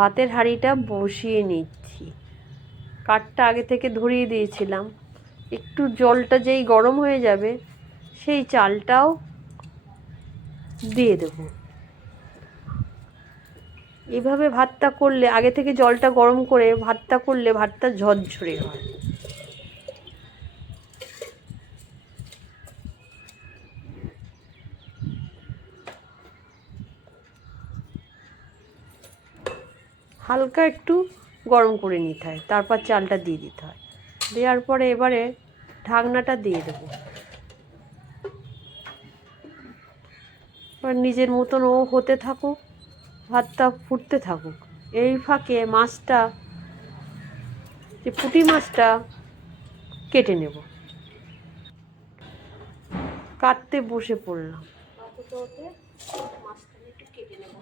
ভাতের হাঁড়িটা বসিয়ে নিচ্ছি। কাঠটা আগে থেকে ধরিয়ে দিয়েছিলাম। একটু জলটা যেই গরম হয়ে যাবে সেই চালটাও দিয়ে দেব। এভাবে ভাতটা করলে, আগে থেকে জলটা গরম করে ভাতটা করলে ভাতটা ঝরঝরে হয়। হালকা একটু গরম করে নিতে হয়, তারপর চালটা দিয়ে দিতে হয়। দেওয়ার পরে এবারে ঢাকনাটা দিয়ে দেবো। এবার নিজের মতন ও হতে থাকুক, ভাতটা ফুটতে থাকুক। এই ফাঁকে মাছটা, যে পুঁটি মাছটা কেটে নেব। কাটতে বসে পড়লাম। মাছটা একটু কেটে নেব।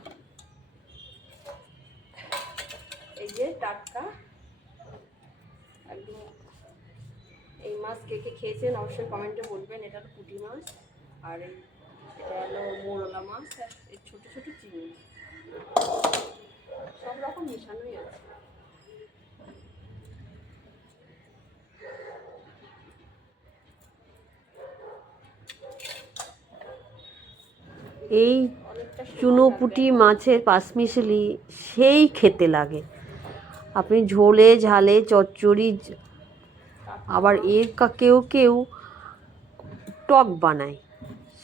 এই যে টাটকা একদম। এই মাছ কে কে খেয়েছেন অবশ্যই কমেন্টে বলবেন। এটা হলো পুঁটি মাছ, আর এটা হলো মোরলা মাছ, আর এই ছোটো ছোটো চিংড়ি, সব রকম মেশানোই আছে। এই চুনোপুঁটি মাছের পাঁচমিশালি সেই খেতে লাগে। আপনি ঝোলে ঝালে চচ্চড়ি, আবার এর কেউ কেউ টক বানায়,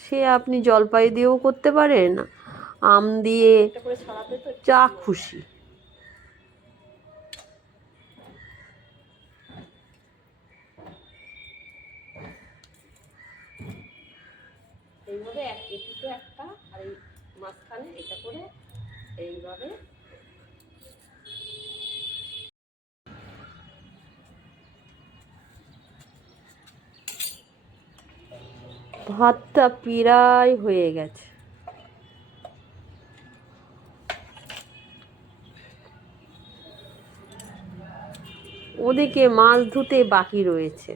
সে আপনি জলপাই দিয়েও করতে পারেন, আম দিয়ে, যা খুশি। এইভাবে এদিকে একটা আর এই মাঝখানে এটা করে এইভাবে ভাতটা প্রায় হয়ে গেছে। ওদিকে মাছ ধুতে বাকি রয়েছে,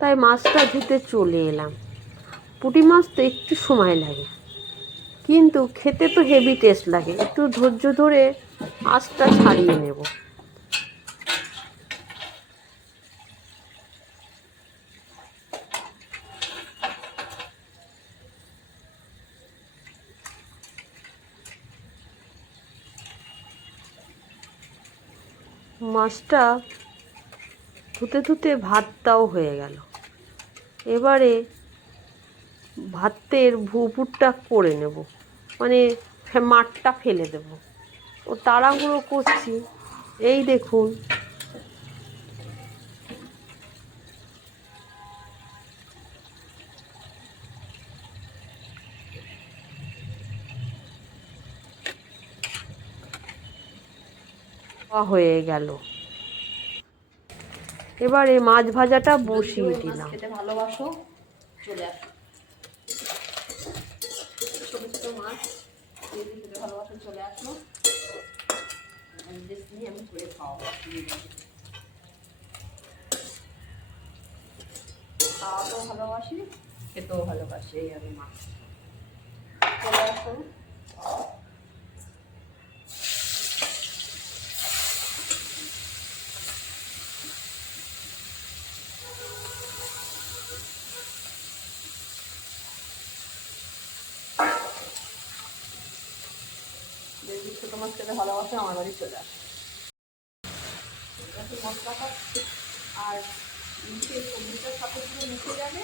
তাই মাছটা ধুতে চলে এলাম। পুঁটি মাছ তো একটু সময় লাগে, কিন্তু খেতে তো হেভি টেস্ট লাগে। একটু ধৈর্য ধরে আঁচটা ছাড়িয়ে নেব। মাছটা ধুতে ধুতে ভাতটাও হয়ে গেল। এবারে ভাতের ভুপুরটা করে নেব, মানে মাঠটা ফেলে দেব। ও তাড়াহুড়ো করছি, এই দেখুন। হয়ে গেল। এবারে মাছ ভাজাটা বসিয়ে দিলাম। খেতে ভালোবাসো, চলে আসো। ছোট ছোট মাছ খেতে ভালোবাসো, চলে আসো। আমি করে খাওয়াবো। খাওয়াতেও ভালোবাসি, খেতেও ভালোবাসি। এই আমি মাছ, চলে আসো। যদি ছোট মাছ খেতে ভালোবাসে আমার বাড়ি চলে আসে। মশলাটা আর মিশিয়ে সবজিটার সাথে পুরো মিশে যাবে।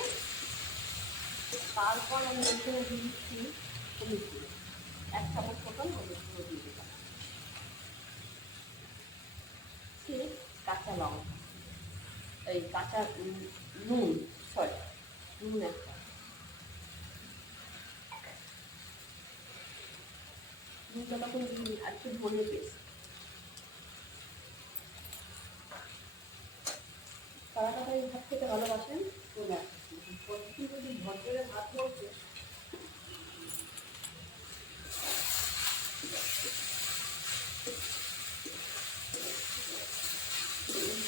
তারপর আমি এখানে দিচ্ছি হলুদ গুঁড়ো, 1 চামচ মতন হলুদ গুঁড়ো দিয়ে দিলাম। কাঁচা লঙ্কা, এই কাঁচা নুন, নুন একটা, নুনটা তখন একটু ধনে পেস্ট। কারা কারা এই ভাত খেতে ভালোবাসেন চলে আসেন। যদি ভদ্রের ভাত বলছে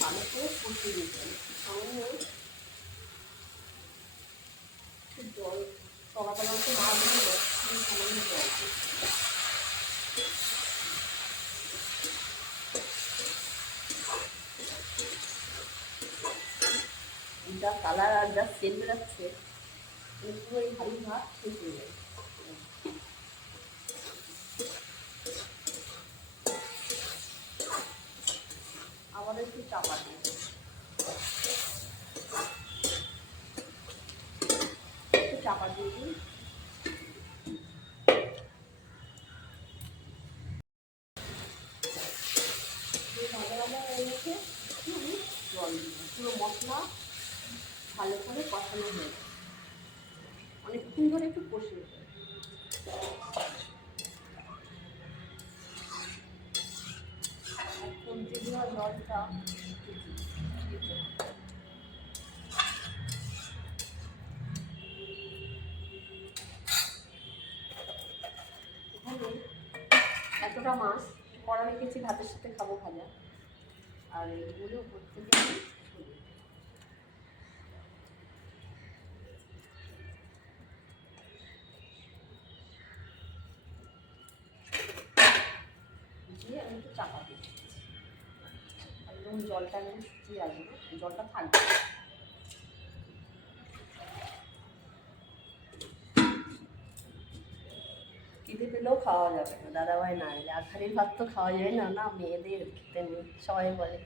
ভালো করে কষিয়ে দিতে হবে। সামান্য জল, তলা তো মাছ দিয়ে সামান্য জল। আর যা সেল বেরাচ্ছে পুরো এই ভারী ভাত শেষ হয়ে যায়। আবার একটু চাপা দিয়ে চাপা দিয়ে দিই। ভাজা ভাজা হয়ে গেছে, জল দিব। পুরো মশলা ভালো করে কষানো হয়ে যায়, অনেকক্ষণ ধরে একটু কষে সবজি দেওয়া জলটা এখানে এতটা মাছ কড়া রেখেছি, ভাতের সাথে খাবো ভাজা, আর এইগুলো করতে গেলে দিয়ে আমি একটু চাপা দিই, একদম জলটা একদম শুকিয়ে আসবে, জলটা থাকবে। খিদে পেলেও খাওয়া যাবে না, দাদাভাই না এলে আখারির ভাত তো খাওয়া যায় না, না মেয়েদের খেতে নেই, সবাই বলে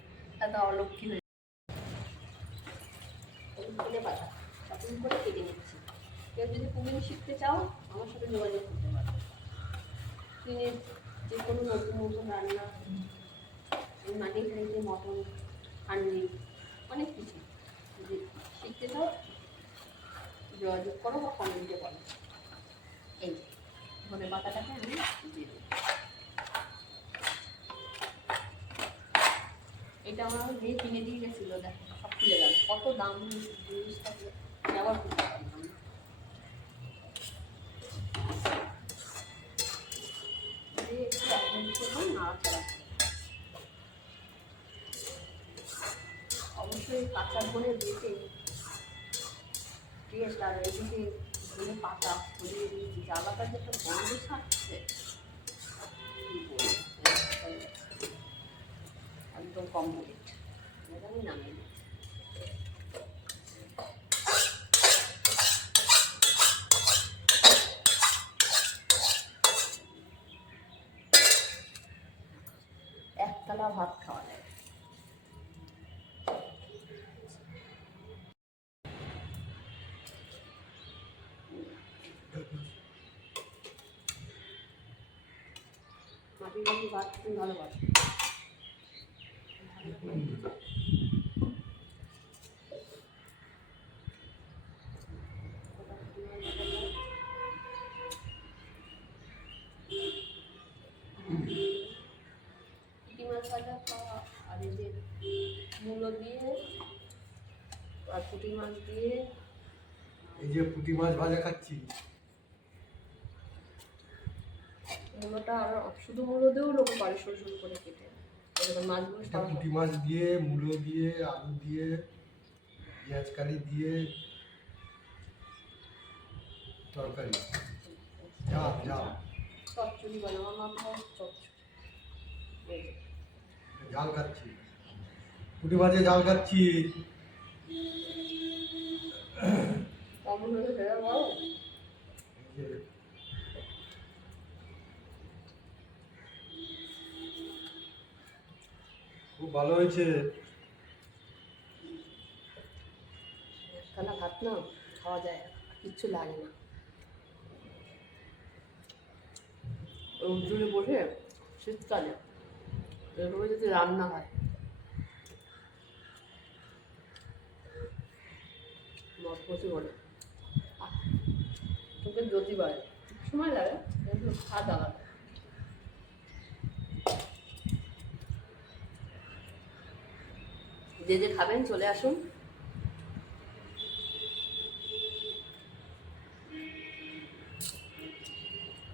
এত অলক্ষী হয়ে। কেটে পাতা শপিং করে কেটে নিচ্ছি। কেউ যদি কুকিং শিখতে চাও আমার সাথে যোগাযোগ করতে পারো। কিনে যে কোনো নতুন নতুন রান্না, মাটি হাঁড়িতে মটন হান্ডি অনেক কিছু যদি শিখতে চাও যোগাযোগ করো বা কমেন্টে বলো। এই ধনে পাতাটাকে আমি দিয়ে দিই। এটা আমার মেয়ে কিনে দিয়ে গেছিলো, দেখো সব খুলে গেল, কত দাম জিনিসটাকে ব্যবহার করতে পারলাম না। অবশ্যই কাঁচা ধনে দিতে টেস্ট, আর এদিকে ধনে পাতা ছড়িয়ে দিয়েছি, জ্বালাটা যে একটা গন্ধ ছাড়ছে একদম কমপ্লিট। এটা আমি নামিয়ে দিই। একতলা ভাত খাওয়া যায়। মাটির বাড়ি ভাত তুমি ভালোবাসো? পুঁটি মাছ ভাজা খাওয়া, আর এই যে মূলো দিয়ে আর পুঁটি মাছ দিয়ে, এই যে পুঁটি মাছ ভাজা খাচ্ছি। মূলোটা আর শুধু মূলো দিয়েও লোক করে সরু সরু করে কেটে, এরকম মাছগুলো পুঁটি মাছ দিয়ে, মূলো দিয়ে, আলু দিয়ে, পেঁয়াজ কালি দিয়ে তরকারি, চচ্চড়ি বলে, আমার মা খাওয়া চচ্চড়ি। ঝাল খাচ্ছি, পুঁটি মাছে ঝাল খাচ্ছি। কেমন হয়েছে সেটা বলো। খুব ভালো হয়েছে। একখানা ভাত না খাওয়া যায়, কিচ্ছু লাগে না। রোদ্দুরে বসে শীতকালে এভাবে যদি রান্না হয় মচমচি করে, তোকে জ্যোতি বাড়ে, সময় লাগে কিন্তু স্বাদ আলাদা। যে যে খাবেন চলে আসুন।